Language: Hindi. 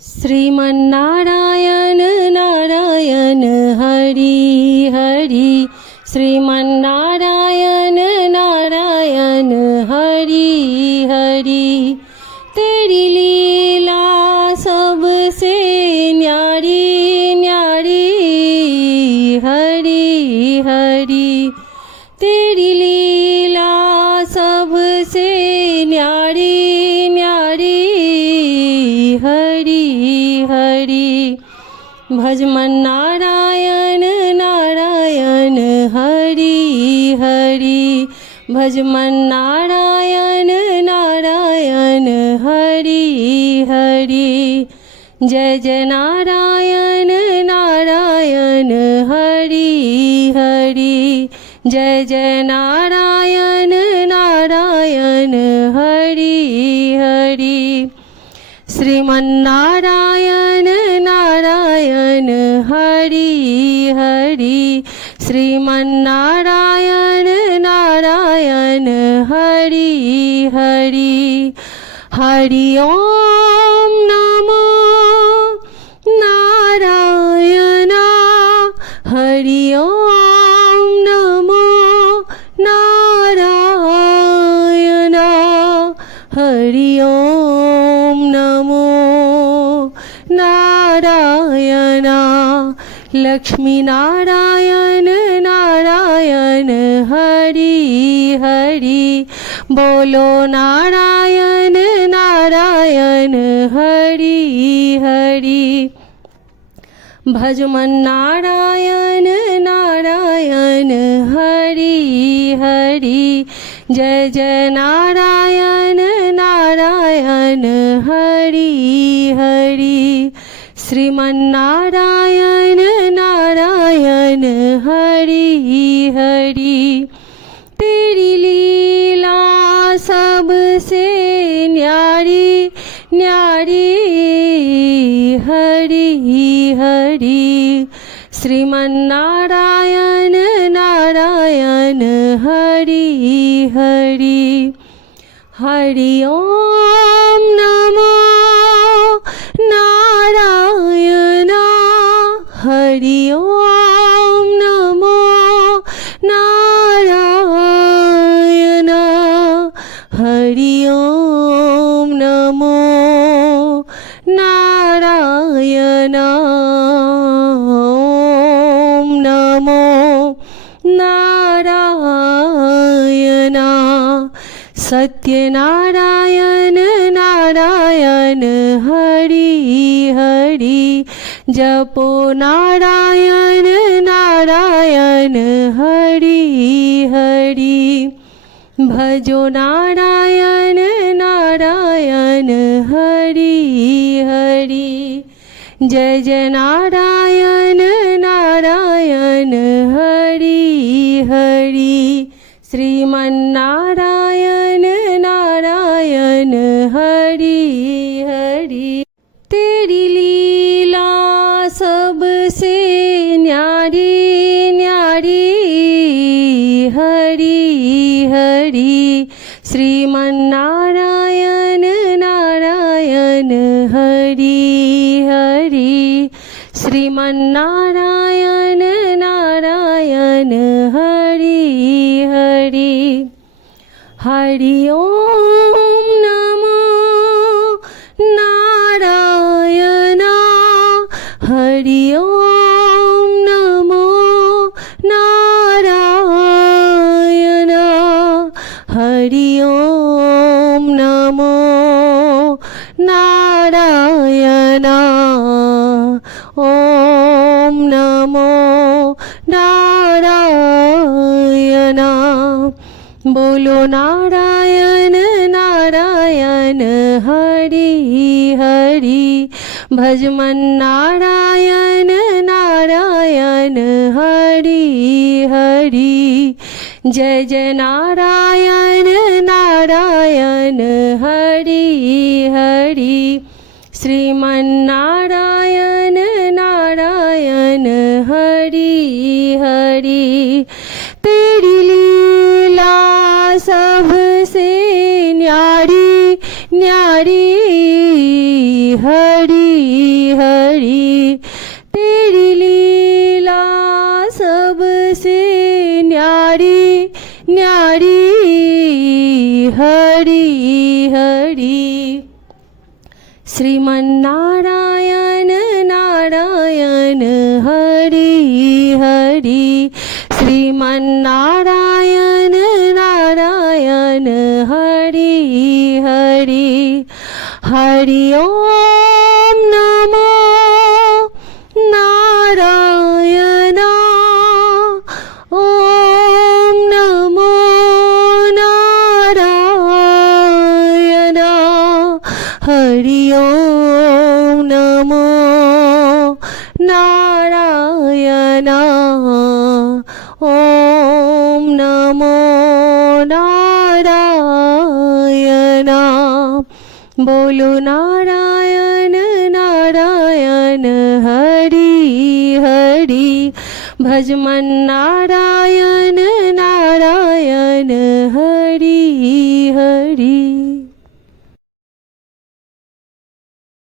श्रीमन्नारायण नारायण हरि हरि, श्रीमन्नारायण नारायण हरि हरि। तेरी लीला सबसे न्यारी न्यारी हरि हरि। तेरी लीला सबसे न्यारी न्यारी हरि हरि। भजमन नारायण नारायण हरि हरि, भजमन नारायण नारायण हरि हरि। जय जय नारायण नारायण हरि हरि, जय जय नारायण नारायण हरि हरि। श्रीमन्नारायण नारायण हरि हरि, श्रीमन्नारायण नारायण हरि हरि। हरि ओम नमो नारायण, हरि ओम नमो नारायण, हरि ओम नमो नारायण। लक्ष्मी नारायण नारायण हरि हरि, बोलो नारायण नारायण हरि हरि। भजमन नारायण नारायण हरि हरि, जय जय नारायण नारायण हरि हरि। श्रीमन्नारायण नारायण हरि हरि। तेरी लीला सबसे न्यारी न्यारी हरि हरि। श्रीमन्नारायण नारायण हरि हरि। हरि ओम नमो नारायण, हरि ओम नमो नारायण, हरि ओम नमो नारायण। ओम नमो नारायण। सत्यनारायण नारायण हरि हरि, जपो नारायण नारायण हरि हरि। भजो नारायण नारायण हरि हरि, जय जय नारायण नारायण हरि हरि। श्रीमन्नारायण नारायण हरि हरि। तेरी लीला सबसे न्यारी न्यारी हरि हरि। श्रीमन्नारायण नारायण हरि हरि, श्रीमन्नारायण नारायण हरि हरि। हरि ओम नमो नारायण, हरि ओम नमो नारायण, हरि ओम नमो नारायण। ओम नमो नारायण। बोलो नारायण नारायण हरि हरि, भजमन नारायण नारायण हरि हरि। जय जय नारायण नारायण हरि हरि। श्रीमन्नारायण नारायण हरि हरि। तेरी लीला सबसे न्यारी न्यारी हरि હરિ હરિ શ્રીમન્નારાયણ નારાયણ હરિ હરિ શ્રીમન્નારાયણ નારાયણ હરિ હરિ હરિ ઓમ નમો નારાયણ ઓમ નમો નારાયણ હરિ ઓમ નમો નારાયણ ઓમ નમો નારાયણ બોલો નારાયણ નારાયણ હરિ હરિ ભજમન નારાયણ નારાયણ હરિ હરિ